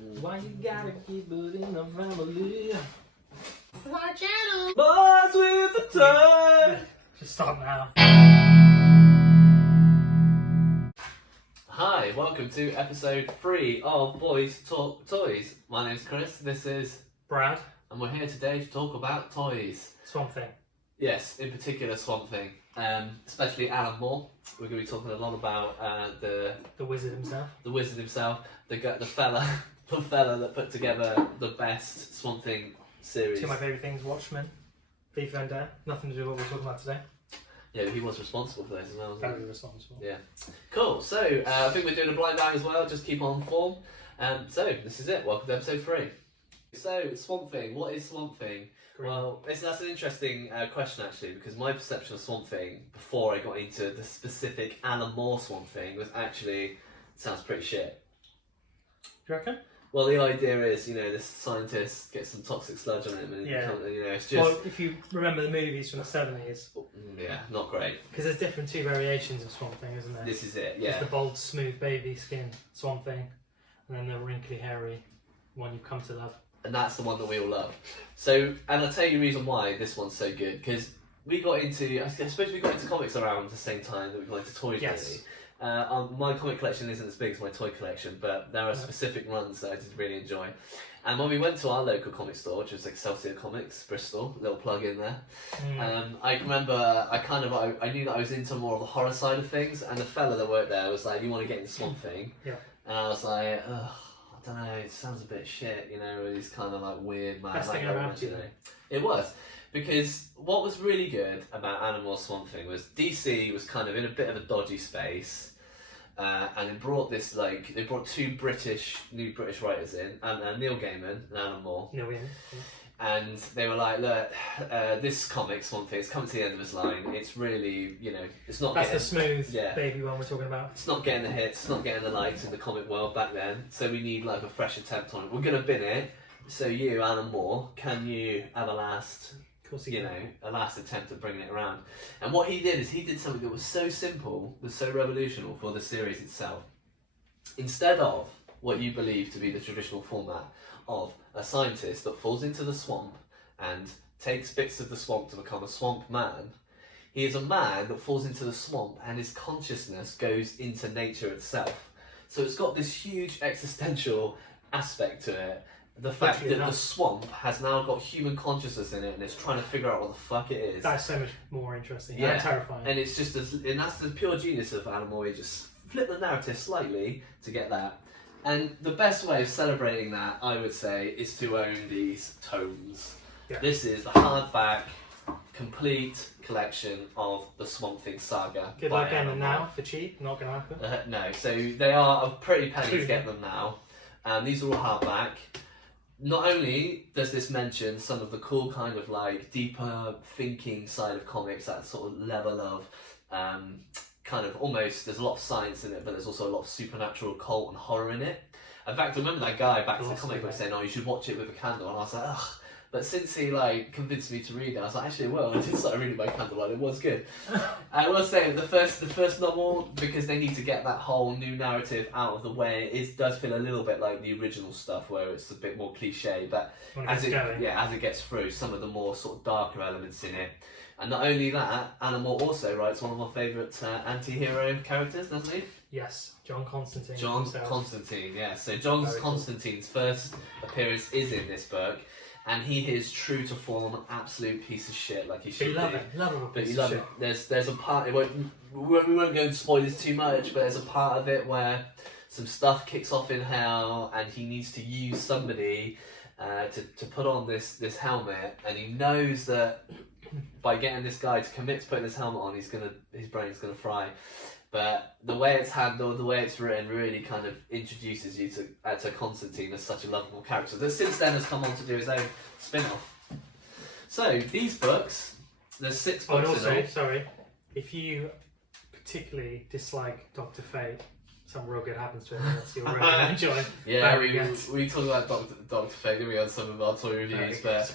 Why you gotta keep it in the family? This is our channel. Boys with the time. Just stop now. Hi, welcome to episode 3 of Boys Talk Toys. My name's Chris, this is Brad. and we're here today to talk about toys. Swamp Thing. Yes, in particular Swamp Thing, especially Alan Moore. We're going to be talking a lot about the wizard himself. The wizard himself, the fella that put together the best Swamp Thing series. Two of my favourite things: Watchmen, V for Vendetta. Nothing to do with what we're talking about today. Yeah, but he was responsible for those as well, wasn't he? Very responsible. Yeah. Cool. So I think we're doing a blind bag as well. Just keep on form. So this is it. Welcome to episode 3. So Swamp Thing. What is Swamp Thing? Green. Well, that's an interesting question actually, because my perception of Swamp Thing before I got into the specific Alan Moore Swamp Thing was actually sounds pretty shit. Do you reckon? Well, the idea is, this scientist gets some toxic sludge on him, and it's just Well, if you remember the movies from the 70s, not great. because there's different two variations of Swamp Thing, isn't there? This is it, There's yeah. the bold, smooth, baby skin Swamp Thing, and then the wrinkly, hairy one you've come to love. And that's the one that we all love. So, and I'll tell you the reason why this one's so good, because we got into, I suppose we got into comics around the same time that we got into toys, Yes. really. My comic collection isn't as big as my toy collection, but there are specific runs that I did really enjoy. And when we went to our local comic store, which was Excelsior Comics, Bristol, little plug in there, I remember I knew that I was into more of the horror side of things, and the fella that worked there was like, "You want to get into Swamp Thing?" Yeah. And I was like, ugh, I don't know, it sounds a bit shit, He's kind of like weird, man. Best thing around, It was. Because what was really good about Animal Swamp Thing was DC was kind of in a bit of a dodgy space, and it brought this they brought two new British writers in, Neil Gaiman and Alan Moore. Neil Gaiman. And they were like, look, this comic Swamp Thing, it's come to the end of its line. It's really, it's not. That's the smooth baby one we're talking about. It's not getting the hits, it's not getting the likes in the comic world back then. So we need like a fresh attempt on it. We're gonna bin it. So you, Alan Moore, can you have a last? A last attempt at bringing it around. And what he did is he did something that was so simple, was so revolutionary for the series itself. Instead of what you believe to be the traditional format of a scientist that falls into the swamp and takes bits of the swamp to become a swamp man, he is a man that falls into the swamp and his consciousness goes into nature itself. So it's got this huge existential aspect to it. The fact that the swamp has now got human consciousness in it and it's trying to figure out what the fuck it is. That's so much more interesting and terrifying. And it's just and that's the pure genius of Alan Moore. He just flip the narrative slightly to get that. And the best way of celebrating that, I would say, is to own these tomes. Yeah. This is the hardback, complete collection of the Swamp Thing saga. Good luck getting them now for cheap. Not gonna happen. No, so they are a pretty penny to get them now. These are all hardback. Not only does this mention some of the cool kind of deeper thinking side of comics, that sort of level of kind of almost, there's a lot of science in it, but there's also a lot of supernatural occult and horror in it. In fact, I remember that guy back to the comic book saying, "Oh, you should watch it with a candle," and I was like, ugh. But since he convinced me to read it, I was like, actually, well, I did start reading by candlelight. It was good. I will say the first novel, because they need to get that whole new narrative out of the way, does feel a little bit like the original stuff, where it's a bit more cliche. But as it gets through, some of the more sort of darker elements in it. And not only that, Alan Moore also writes one of my favourite anti-hero characters, doesn't he? Yes, John Constantine. Constantine, yeah. So Constantine's first appearance is in this book. And he is true to form, an absolute piece of shit, like he should be. Lovable But piece you of love shit. it. There's a part. We won't go into spoilers too much, but there's a part of it where some stuff kicks off in hell, and he needs to use somebody to put on this helmet, and he knows that by getting this guy to commit to putting this helmet on, his brain's gonna fry. But the way it's handled, the way it's written, really kind of introduces you to Constantine as such a lovable character that since then has come on to do his own spin-off. So these books, there's 6 books. And also, in all. sorry, if you particularly dislike Dr. Fate, something real good happens to him. That's you'll really enjoy. Yeah, we talked about Dr. Fate, didn't we, on some of our toy reviews, but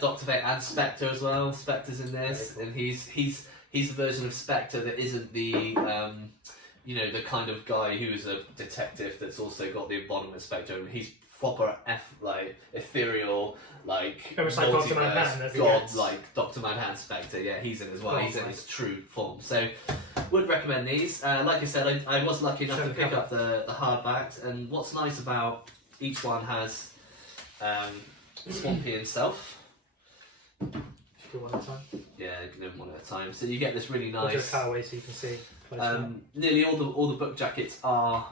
Dr. Fate and Spectre as well. Spectre's in this, and he's the version of Spectre that isn't the the kind of guy who's a detective that's also got the embodiment of Spectre. He's proper ethereal, like almost like Dr. Manhattan, as he god, gets. like Dr. Manhattan Spectre. Yeah, he's in as well. Oh, He's in right. his true form. So, would recommend these. Like I said, I was lucky enough Show to the pick cover. up the hardbacks, and what's nice about each one has Swampy himself. Should do one at a time. Yeah, you can do them one at a time. So you get this really We'll nice. just cut away so you can see. close up. Nearly all the book jackets are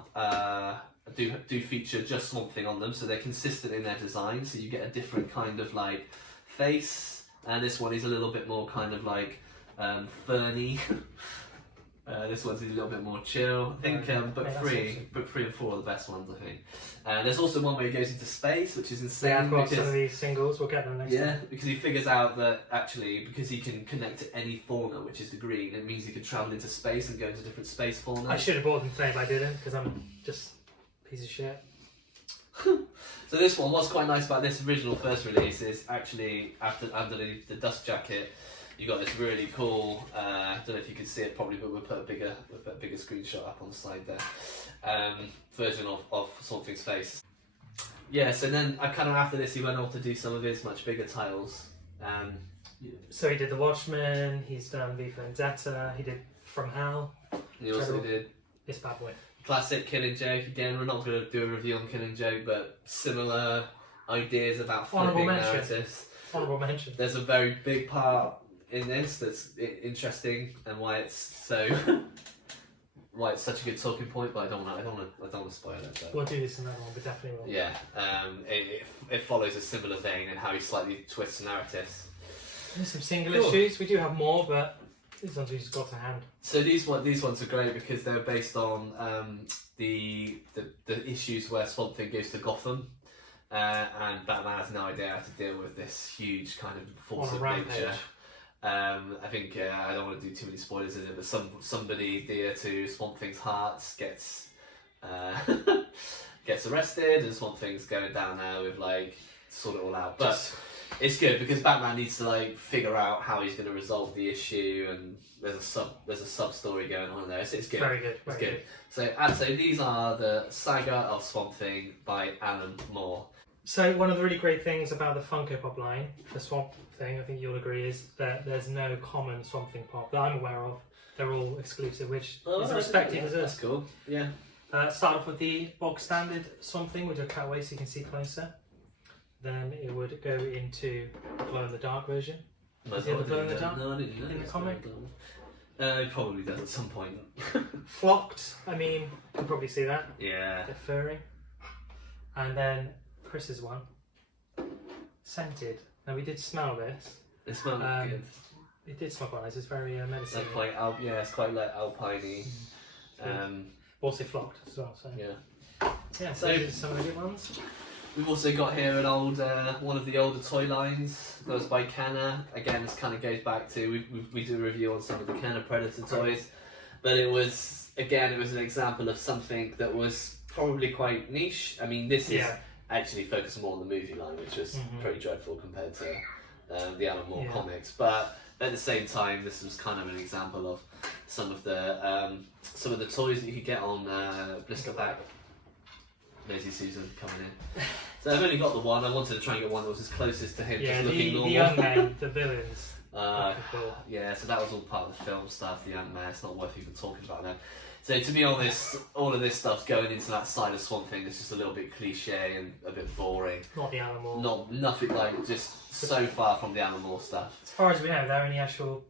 do feature just Swamp Thing on them, so they're consistent in their design. So you get a different kind of like face, and this one is a little bit more kind of like ferny. This one's a little bit more chill. I think book that's three, awesome. book 3 and 4 are the best ones. I think. There's also one where he goes into space, which is insane. Yeah, I've got because, some of these singles. We'll get them next time. because he figures out that actually, because he can connect to any fauna, which is the green, it means he can travel into space and go into different space fauna. I should have bought them today, but I didn't because I'm just a piece of shit. So this one, what's quite nice about this original first release is actually underneath the dust jacket, you got this really cool. I don't know if you can see it properly, but we'll put a bigger screenshot up on the side there. Version of Swamp Thing's face. Yeah. So then, kind of after this, he went on to do some of his much bigger titles. So he did The Watchmen. He's done V for Vendetta. He did From Hell. He also Terrible. did This bad boy. classic Killing Joke. Again, we're not going to do a review on Killing Joke, but similar ideas about Honourable flipping mention. narratives. Honourable mention. There's a very big part in this that's interesting and why it's so why it's such a good talking point. But I don't want to spoil it. But We'll do this in another one, but definitely will. yeah, it follows a similar vein in how he slightly twists narratives. There's some single Cool. issues. We do have more, but these ones we just got to hand. So these ones are great because they're based on the issues where Swamp Thing goes to Gotham. And Batman has no idea how to deal with this huge kind of force On a of rampage. nature. I think I don't want to do too many spoilers in it, but somebody dear to Swamp Thing's heart gets gets arrested, and Swamp Thing's going down there with like sort it all out. But it's good because Batman needs to like figure out how he's going to resolve the issue, and there's a sub story going on there. So it's good. Very good. It's Very good. So I'd say these are the Saga of Swamp Thing by Alan Moore. So one of the really great things about the Funko Pop line, the Swamp Thing, I think you'll agree, is that there's no common Swamp Thing pop that I'm aware of. They're all exclusive, which is respected as That's cool. Yeah. Start off with the box standard Swamp Thing, which I'll cut away so you can see closer. Then it would go into the glow in the dark version. No, Is he ever glow in the dark No, I didn't know. in the comic? It probably does at some point. Flocked, I mean, you can probably see that. Yeah. They're furry. And then Chris's one, scented. Now we did smell this. It smells good. It did smell quite nice. It's very It's medicine. quite it's quite like alpine-y. Also flocked as well. So Yeah. yeah, so these are some of the good ones. We've also got here an old one of the older toy lines that was by Kenner. Again, this kind of goes back to we do a review on some of the Kenner Predator toys, but it was an example of something that was probably quite niche. I mean, this is actually focused more on the movie line, which was pretty dreadful compared to the Alan Moore comics. But at the same time, this was kind of an example of some of the toys that you could get on Blister Pack. Lazy Susan coming in. So I've only got the one. I wanted to try and get one that was as closest to him, Yeah, just looking normal. the unnamed, the villains. Cool. Yeah, so that was all part of the film stuff, the Ant-Man. It's not worth even talking about that. So to be honest, all of this stuff going into that side of Swamp Thing is just a little bit cliche and a bit boring. Not the animal. Nothing like just so far from the animal stuff. As far as we know, are there any actual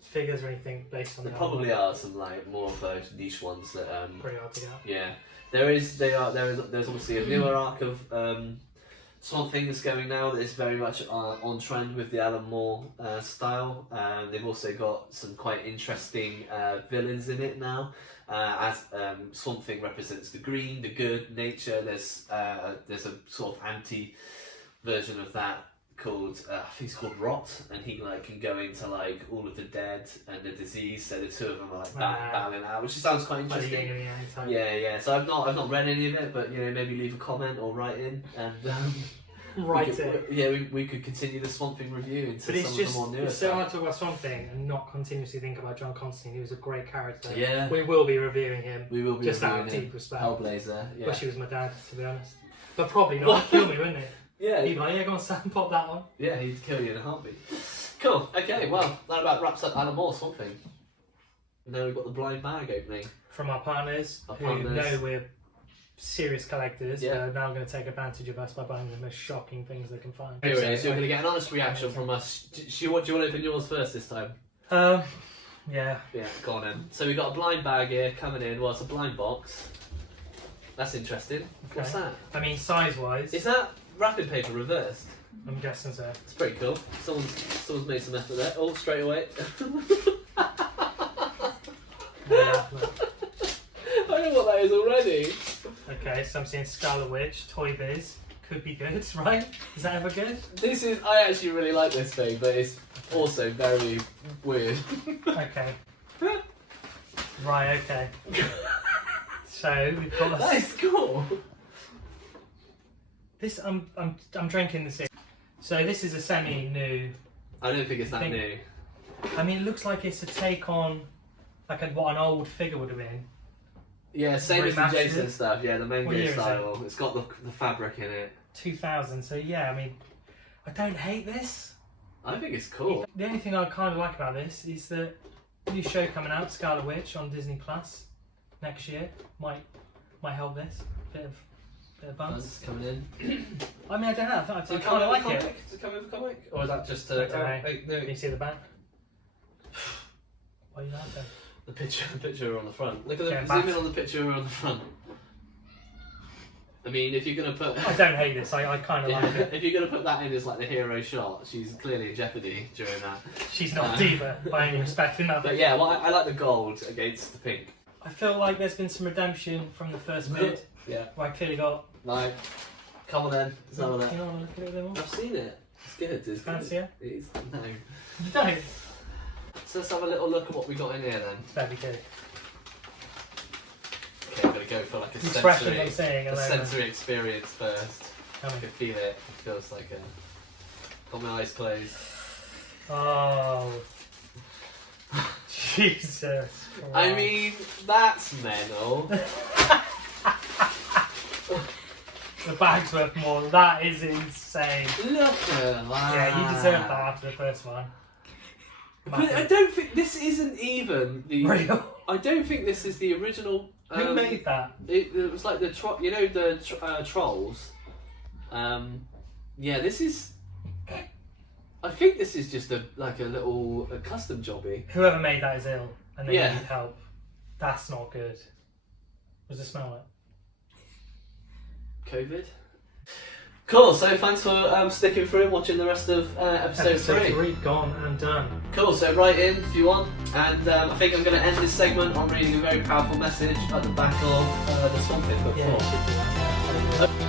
figures or anything based on There the probably animal? are some like more of those niche ones that Pretty hard to get. yeah. There's obviously a newer arc of Swamp Thing that's going now that is very much on trend with the Alan Moore style. They've also got some quite interesting villains in it now. As Swamp Thing represents the green, the good nature. There's a sort of anti version of that called I think it's called Rot, and he like can go into like all of the dead and the disease. So the two of them are like battling out, which sounds quite Like the interesting. yin and yang type. Yeah. So I've not read any of it, but maybe leave a comment or write in, and we could continue the Swamp Thing review into But it's some just of the more newer it's so stuff. hard to talk about Swamp Thing and not continuously think about John Constantine. He was a great character. Yeah. We will be reviewing him. We will be Just out of reviewing deep respect. Hellblazer. Yeah. Wish he was my dad, to be honest. But probably not. He'd kill me, wouldn't he? Yeah. He'd be like, yeah, go on, Sam, pop that on. Yeah, he'd kill you in a heartbeat. Cool. Okay. Well, that about wraps up Alan Moore Swamp Thing. Now we've got the blind bag opening. From our partners, Our who partners. know we're serious collectors, Yeah. but are now going to take advantage of us by buying the most shocking things they can find. Anyway, so you're going to get an honest reaction from us. Do you want to open yours first this time? Yeah. Yeah, go on then. So we've got a blind bag here coming in. Well, it's a blind box. That's interesting. What's Okay. that? I mean, size-wise, Is that wrapping paper reversed? I'm guessing so. It's pretty cool. Someone's made some effort there. Oh, straight away. Yeah, look. I know what that is already. Okay, so I'm seeing Scarlet Witch, Toy Biz. Could be good, right? Is that ever good? This is. I actually really like this thing, but it's also very weird. Okay. Right, okay. So we've got That is cool. this. I'm drinking this in. So this is a semi-new. I don't think it's that Think- new. I mean, it looks like it's a take on like what an old figure would have been. Yeah, same as the Remastered. Jason stuff. Yeah, the What manga year is it? style. It's got the fabric in it. 2000. So yeah, I mean, I don't hate this. I think it's cool. The only thing I kind of like about this is the new show coming out, Scarlet Witch, on Disney Plus next year. Might help this. Bit of buzz. Buzz coming in. I mean, I don't know. I Does it kind of like comic? it. Does it come with a comic? Or is that just I don't know. no, Can you see the back? Why are you laughing? the picture on the front. Look at the Yeah, zoom in back. on the picture on the front. I mean, if you're gonna put I don't hate this. I kind of like it. if you're gonna put that in as like the hero shot, she's clearly in jeopardy during that. She's not a diva by any respect in that. But yeah, well, I like the gold against the pink. I feel like there's been some redemption from the first bit, Yeah. where I clearly got. Like, come on then. Let's have a You look. know, want to look at it a bit more. I've seen it. It's good. It's Fancy good. it? It's no. You don't. So let's have a little look at what we got in here then. That'd be good. Okay, I'm gonna go for like a The expression I'm sensory, saying a alone. sensory experience first. Tell I me. can feel it. It feels like a. Got my eyes closed. Oh. Jesus. I Christ. mean, that's mental. The bag's worth more. That is insane. Look at that. Yeah, you deserve that after the first one. But I don't think this isn't even the. Real. I don't think this is the original. Who made that? It was like the trolls. Yeah, this is. I think this is just a little custom jobby. Whoever made that is ill and they Yeah. need help. That's not good. What does it smell like? COVID. Cool. So thanks for sticking through and watching the rest of episode 3. Gone and done. Cool. So write in if you want, and I think I'm going to end this segment on reading a very powerful message at the back of the Swamp Thing book. Yeah, you should do that.